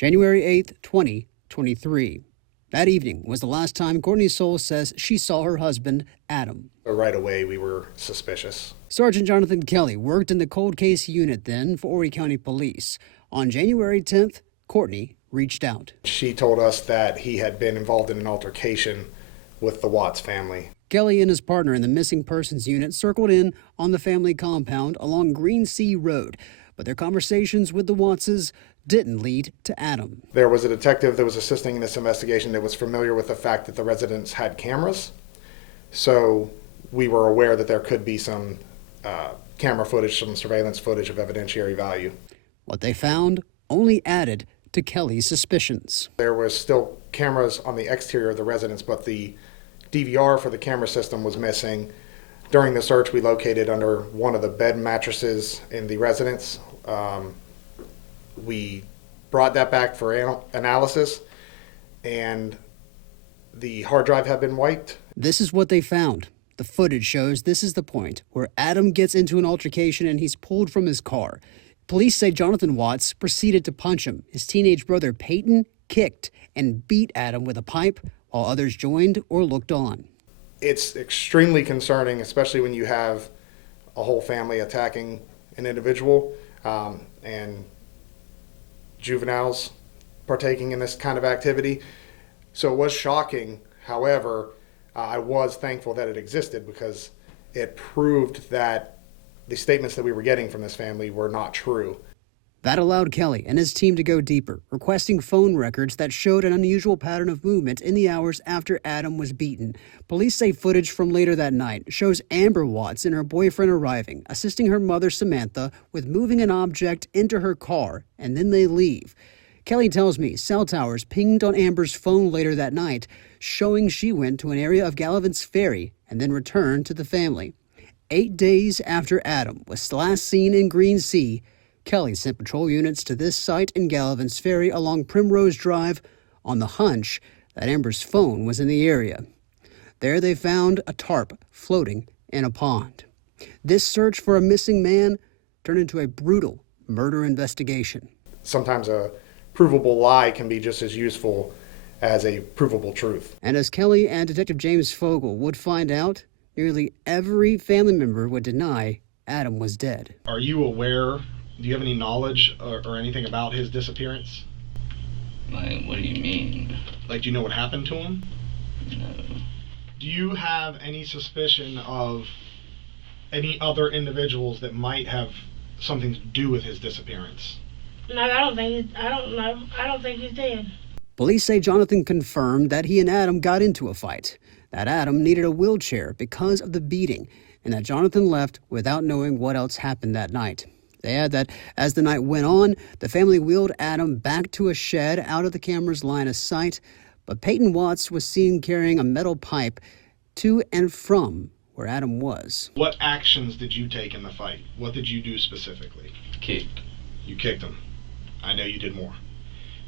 January 8th, 2023. That evening was the last time Courtney Soule says she saw her husband, Adam. Right away, we were suspicious. Sergeant Jonathan Kelly worked in the cold case unit then for Horry County Police. On January 10th, Courtney reached out. She told us that he had been involved in an altercation with the Watts family. Kelly and his partner in the missing persons unit circled in on the family compound along Green Sea Road, but their conversations with the Wattses didn't lead to Adam. There was a detective that was assisting in this investigation that was familiar with the fact that the residence had cameras, so we were aware that there could be some camera footage, some surveillance footage of evidentiary value. What they found only added to Kelly's suspicions. There was still cameras on the exterior of the residence, but the DVR for the camera system was missing. During the search, we located under one of the bed mattresses in the residence. We brought that back for analysis, and the hard drive had been wiped. This is what they found. The footage shows this is the point where Adam gets into an altercation and he's pulled from his car. Police say Jonathan Watts proceeded to punch him. His teenage brother Peyton kicked and beat Adam with a pipe, while others joined or looked on. It's extremely concerning, especially when you have a whole family attacking an individual and juveniles partaking in this kind of activity. So it was shocking. However, I was thankful that it existed because it proved that the statements that we were getting from this family were not true. That allowed Kelly and his team to go deeper, requesting phone records that showed an unusual pattern of movement in the hours after Adam was beaten. Police say footage from later that night shows Amber Watts and her boyfriend arriving, assisting her mother Samantha with moving an object into her car, and then they leave. Kelly tells me cell towers pinged on Amber's phone later that night, showing she went to an area of Galivants Ferry and then returned to the family. 8 days after Adam was last seen in Green Sea, Kelly sent patrol units to this site in Galivants Ferry along Primrose Drive on the hunch that Amber's phone was in the area. There they found a tarp floating in a pond. This search for a missing man turned into a brutal murder investigation. Sometimes a provable lie can be just as useful as a provable truth. And as Kelly and Detective James Fogel would find out, nearly every family member would deny Adam was dead. Are you aware, do you have any knowledge or anything about his disappearance? Like, what do you mean? Like, do you know what happened to him? No. Do you have any suspicion of any other individuals that might have something to do with his disappearance? No, I don't know. I don't think he's dead. Police say Jonathan confirmed that he and Adam got into a fight, that Adam needed a wheelchair because of the beating, and that Jonathan left without knowing what else happened that night. They add that as the night went on, the family wheeled Adam back to a shed out of the camera's line of sight, but Peyton Watts was seen carrying a metal pipe to and from where Adam was. What actions did you take in the fight? What did you do specifically? Kicked. You kicked him. I know you did more.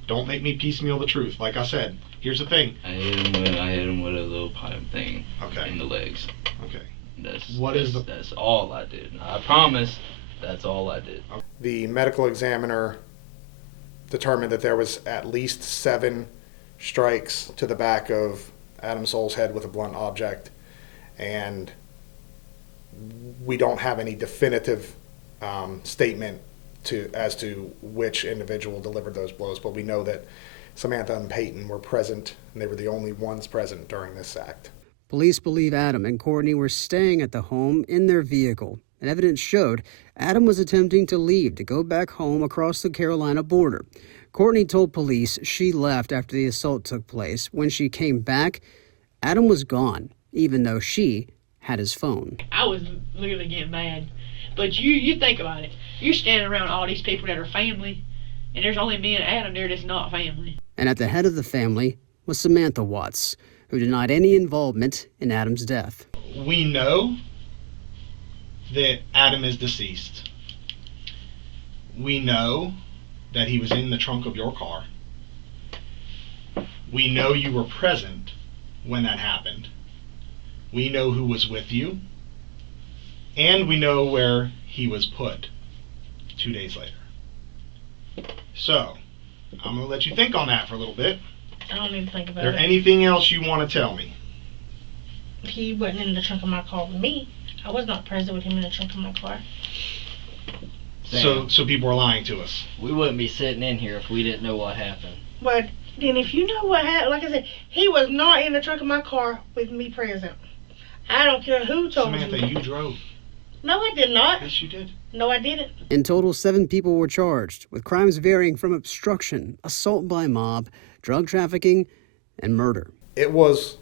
Don't make me piecemeal the truth. Like I said, here's the thing. I hit him with a little pipe thing. Okay. In the legs. Okay. That's all I did. I promise that's all I did. The medical examiner determined that there was at least 7 strikes to the back of Adam Soule's head with a blunt object, and we don't have any definitive statement as to which individual delivered those blows, but we know that Samantha and Peyton were present, and they were the only ones present during this act. Police believe Adam and Courtney were staying at the home in their vehicle, and evidence showed Adam was attempting to leave to go back home across the Carolina border. Courtney told police she left after the assault took place. When she came back, Adam was gone, even though she had his phone. I was literally getting mad. But you think about it. You're standing around all these people that are family, and there's only me and Adam there that's not family. And at the head of the family was Samantha Watts, who denied any involvement in Adam's death. We know that Adam is deceased. We know that he was in the trunk of your car. We know you were present when that happened. We know who was with you. And we know where he was put 2 days later. So, I'm going to let you think on that for a little bit. I don't need to think Is about there it. anything else you want to tell me? He wasn't in the trunk of my car with me. I was not present with him in the trunk of my car. Sam, So people are lying to us. we wouldn't be sitting in here if we didn't know what happened. But then if you know what happened, like I said, he was not in the trunk of my car with me present. I don't care who told Samantha, you. you drove. No, I did not. Yes, you did. No, I didn't. In total, 7 people were charged, with crimes varying from obstruction, assault by mob, drug trafficking, and murder. It was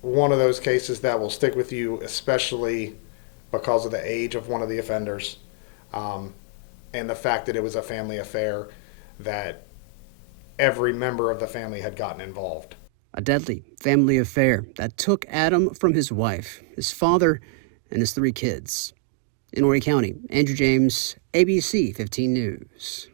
one of those cases that will stick with you, especially because of the age of one of the offenders, and the fact that it was a family affair, that every member of the family had gotten involved. A deadly family affair that took Adam from his wife, his father, and his 3 kids. In Horry County, Andrew James, ABC 15 News.